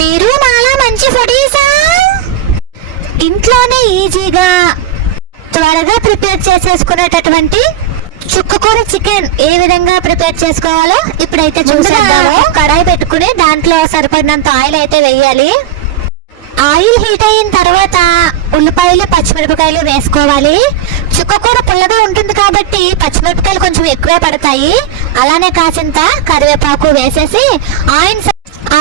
మీరు మాలా మంచి ఫుడీసా? ఇంట్లోనే ఈజీగా త్వరగా ప్రిపేర్ చేసేసుకునేటటువంటి చుక్కకూర చికెన్ ఏ విధంగా ప్రిపేర్ చేసుకోవాలో ఇప్పుడైతే చూసేద్దాము. కడాయి పెట్టుకుని దాంట్లో సరిపడినంత ఆయిల్ అయితే వేయాలి. ఆయిల్ హీట్ అయిన తర్వాత ఉల్లిపాయలు పచ్చిమిరపకాయలు వేసుకోవాలి. చుక్కకూర పుల్లగా ఉంటుంది కాబట్టి పచ్చిమిరపకాయలు కొంచెం ఎక్కువే పడతాయి. అలానే కాసింత కరివేపాకు వేసేసి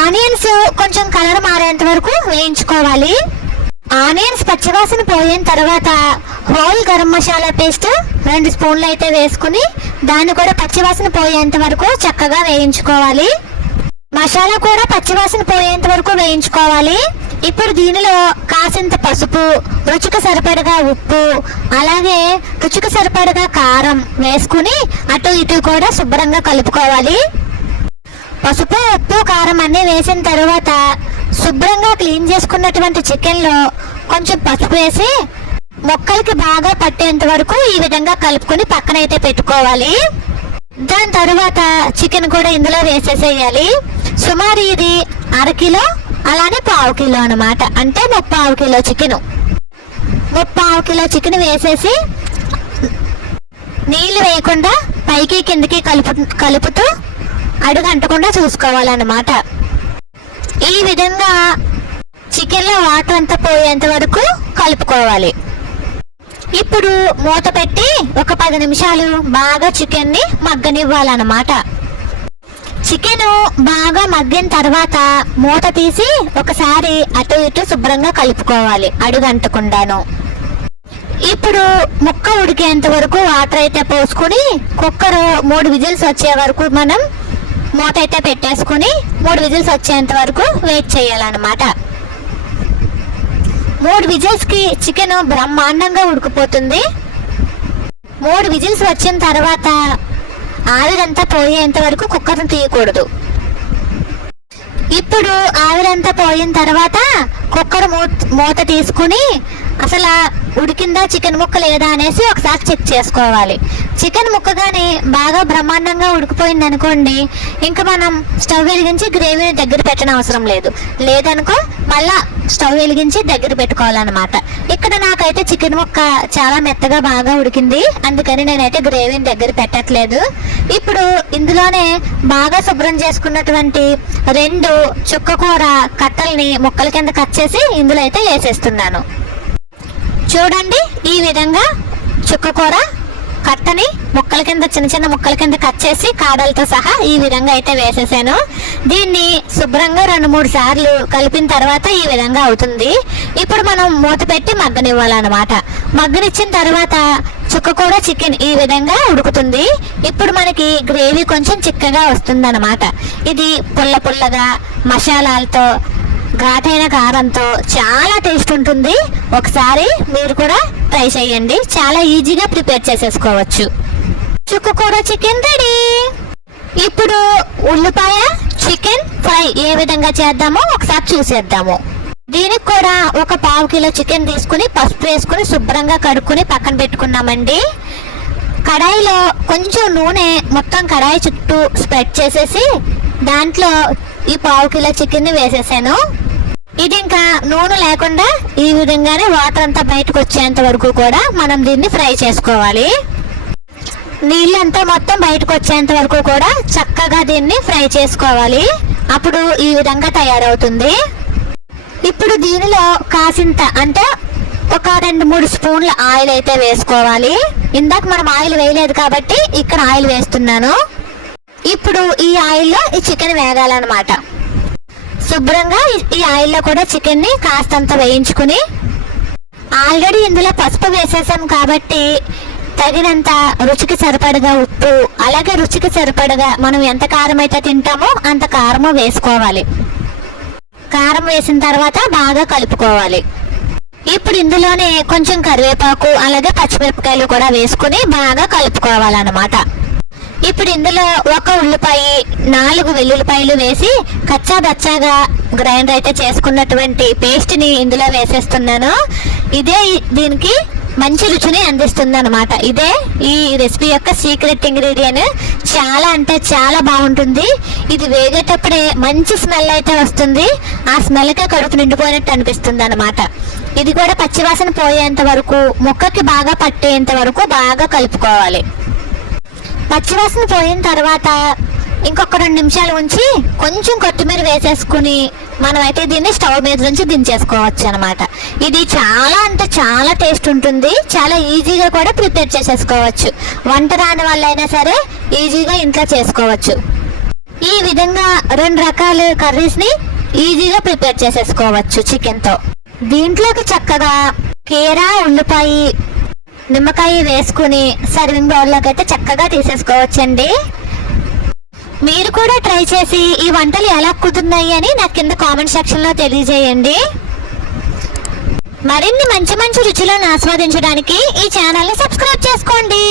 ఆనియన్స్ కొంచెం కలర్ మారేంత వరకు వేయించుకోవాలి. ఆనియన్స్ పచ్చివాసన పోయిన తర్వాత హోల్ గరం మసాలా పేస్ట్ 2 స్పూన్లు అయితే వేసుకుని దాన్ని కూడా పచ్చివాసన పోయేంత వరకు చక్కగా వేయించుకోవాలి. మసాలా కూడా పచ్చివాసన పోయేంత వరకు వేయించుకోవాలి. ఇప్పుడు దీనిలో కాసింత పసుపు, రుచికి సరిపడగా ఉప్పు, అలాగే రుచికి సరిపడగా కారం వేసుకుని అటు ఇటు కూడా శుభ్రంగా కలుపుకోవాలి. పసుపు, ఉప్పు, కారం అన్నీ వేసిన తర్వాత శుభ్రంగా క్లీన్ చేసుకున్నటువంటి చికెన్లో కొంచెం పసుపు వేసి ముక్కలకి బాగా పట్టేంత వరకు ఈ విధంగా కలుపుకొని పక్కనైతే పెట్టుకోవాలి. దాని తర్వాత చికెన్ కూడా ఇందులో వేసేసేయాలి. సుమారు ఇది 1/2 కిలో అలానే 1/4 కిలో అనమాట. అంటే 3/4 కిలో చికెన్. 3/4 కిలో చికెన్ వేసేసి నీళ్ళు వేయకుండా పైకి కిందకి కలుపుతూ అడుగు అంటకుండా చూసుకోవాలన్నమాట. ఈ విధంగా చికెన్లో వాటర్ అంతా పోయేంత వరకు కలుపుకోవాలి. ఇప్పుడు మూత పెట్టి ఒక 10 నిమిషాలు బాగా చికెన్ని మగ్గనివ్వాలన్నమాట. చికెన్ బాగా మగ్గిన తర్వాత మూత తీసి ఒకసారి అటు ఇటు శుభ్రంగా కలుపుకోవాలి అడుగంటకుండాను. ఇప్పుడు ముక్క ఉడికేంత వరకు వాటర్ అయితే పోసుకుని కుక్కర్ 3 విజిల్స్ వచ్చే వరకు మనం మూత అయితే పెట్టేసుకుని 3 విజిల్స్ వచ్చేంత వరకు వెయిట్ చేయాలన్నమాట. 3 విజిల్స్కి చికెన్ బ్రహ్మాండంగా ఉడికిపోతుంది. 3 విజిల్స్ వచ్చిన తర్వాత ఆవిరంతా పోయేంత వరకు కుక్కర్ని తీయకూడదు. ఇప్పుడు ఆవిరంతా పోయిన తర్వాత కుక్కర్ మూత తీసుకుని అసలు ఉడికిందా చికెన్ ముక్క లేదా అనేసి ఒకసారి చెక్ చేసుకోవాలి. చికెన్ ముక్క కానీ బాగా బ్రహ్మాండంగా ఉడికిపోయింది అనుకోండి, ఇంకా మనం స్టవ్ వెలిగించి గ్రేవీని దగ్గర పెట్టడం అవసరం లేదు. లేదనుకో మళ్ళా స్టవ్ వెలిగించి దగ్గర పెట్టుకోవాలన్నమాట. ఇక్కడ నాకైతే చికెన్ ముక్క చాలా మెత్తగా బాగా ఉడికింది, అందుకని నేనైతే గ్రేవీని దగ్గర పెట్టట్లేదు. ఇప్పుడు ఇందులోనే బాగా శుభ్రం చేసుకున్నటువంటి 2 చుక్కకూర కట్టల్ని ముక్కల కింద కట్ చేసి ఇందులో అయితే వేసేస్తున్నాను. చూడండి, ఈ విధంగా చుక్కకూర కట్టని ముక్కల కింద చిన్న చిన్న ముక్కల కింద కట్ చేసి కాడలతో సహా ఈ విధంగా అయితే వేసేసాను. దీన్ని శుభ్రంగా 2-3 సార్లు కలిపిన తర్వాత ఈ విధంగా అవుతుంది. ఇప్పుడు మనం మూత పెట్టి మగ్గనివ్వాలన్నమాట. మగ్గనిచ్చిన తర్వాత చుక్కకూర చికెన్ ఈ విధంగా ఉడుకుతుంది. ఇప్పుడు మనకి గ్రేవీ కొంచెం చిక్కగా వస్తుందన్నమాట. ఇది పుల్ల పుల్లగా మసాలాలతో ఘాటైన కారంతో చాలా టేస్ట్ ఉంటుంది. ఒకసారి మీరు కూడా ట్రై చేయండి. చాలా ఈజీగా ప్రిపేర్ చేసేసుకోవచ్చు. చుక్కకూర చికెన్ రెడీ. ఇప్పుడు ఉల్లిపాయ చికెన్ ఫ్రై ఏ విధంగా చేద్దామో ఒకసారి చూసేద్దాము. దీనికి కూడా ఒక 1/4 కిలో చికెన్ తీసుకుని పసుపు వేసుకుని శుభ్రంగా కడుక్కుని పక్కన పెట్టుకున్నామండి. కడాయిలో కొంచెం నూనె మొత్తం కడాయి చుట్టూ స్ప్రెడ్ చేసేసి దాంట్లో ఈ 1/4 కిలో చికెన్ని వేసేసాను. ఇది ఇంకా నూనె లేకుండా ఈ విధంగానే వాటర్ అంతా బయటకు వచ్చేంత వరకు కూడా మనం దీన్ని ఫ్రై చేసుకోవాలి. నీళ్ళంతా మొత్తం బయటకు వచ్చేంత వరకు కూడా చక్కగా దీన్ని ఫ్రై చేసుకోవాలి. అప్పుడు ఈ విధంగా తయారవుతుంది. ఇప్పుడు దీనిలో కాసింత అంటే ఒక 2-3 స్పూన్ల ఆయిల్ అయితే వేసుకోవాలి. ఇందాక మనం ఆయిల్ వేయలేదు కాబట్టి ఇక్కడ ఆయిల్ వేస్తున్నాను. ఇప్పుడు ఈ ఆయిల్లో ఈ చికెన్ వేగాలన్నమాట. శుభ్రంగా ఈ ఆయిల్లో కూడా చికెన్ని కాస్తంత వేయించుకుని ఆల్రెడీ ఇందులో పసుపు వేసేసాం కాబట్టి తగినంత రుచికి సరిపడగా ఉప్పు, అలాగే రుచికి సరిపడగా మనం ఎంత కారం అయితే తింటామో అంత కారము వేసుకోవాలి. కారం వేసిన తర్వాత బాగా కలుపుకోవాలి. ఇప్పుడు ఇందులోనే కొంచెం కరివేపాకు అలాగే పచ్చిమిరపకాయలు కూడా వేసుకుని బాగా కలుపుకోవాలన్నమాట. ఇప్పుడు ఇందులో ఒక ఉల్లిపాయ 4 వెల్లుల్లిపాయలు వేసి కచ్చా బచ్చాగా గ్రైండర్ అయితే చేసుకున్నటువంటి పేస్ట్ని ఇందులో వేసేస్తున్నాను. ఇదే దీనికి మంచి రుచిని అందిస్తుంది అనమాట. ఇదే ఈ రెసిపీ యొక్క సీక్రెట్ ఇంగ్రీడియంట్. చాలా అంటే చాలా బాగుంటుంది. ఇది వేగేటప్పుడే మంచి స్మెల్ అయితే వస్తుంది. ఆ స్మెల్కే కడుపు నిండిపోయినట్టు అనిపిస్తుంది అనమాట. ఇది కూడా పచ్చివాసన పోయేంత వరకు, ముక్కకి బాగా పట్టేంత వరకు బాగా కలుపుకోవాలి. పచ్చివాసన పోయిన తర్వాత ఇంకొక 2 నిమిషాలు ఉంచి కొంచెం కొత్తిమీర వేసేసుకుని మనమైతే దీన్ని స్టవ్ మీద నుంచి దించేసుకోవచ్చు అనమాట. ఇది చాలా అంటే చాలా టేస్ట్ ఉంటుంది. చాలా ఈజీగా కూడా ప్రిపేర్ చేసేసుకోవచ్చు. వంట రాని వాళ్ళైనా సరే ఈజీగా ఇంట్లో చేసుకోవచ్చు. ఈ విధంగా 2 రకాల కర్రీస్ని ఈజీగా ప్రిపేర్ చేసేసుకోవచ్చు చికెన్తో. దీంట్లోకి చక్కగా కీరా, ఉల్లిపాయ, నిమ్మకాయ వేసుకుని సర్వింగ్ బౌల్లోకి అయితే చక్కగా తీసేసుకోవచ్చండి. మీరు కూడా ట్రై చేసి ఈ వంటలు ఎలా కుదురున్నాయి అని నాకు కింద కామెంట్ సెక్షన్లో తెలియజేయండి. మరిన్ని మంచి మంచి రుచులను ఆస్వాదించడానికి ఈ ఛానల్ని సబ్స్క్రైబ్ చేసుకోండి.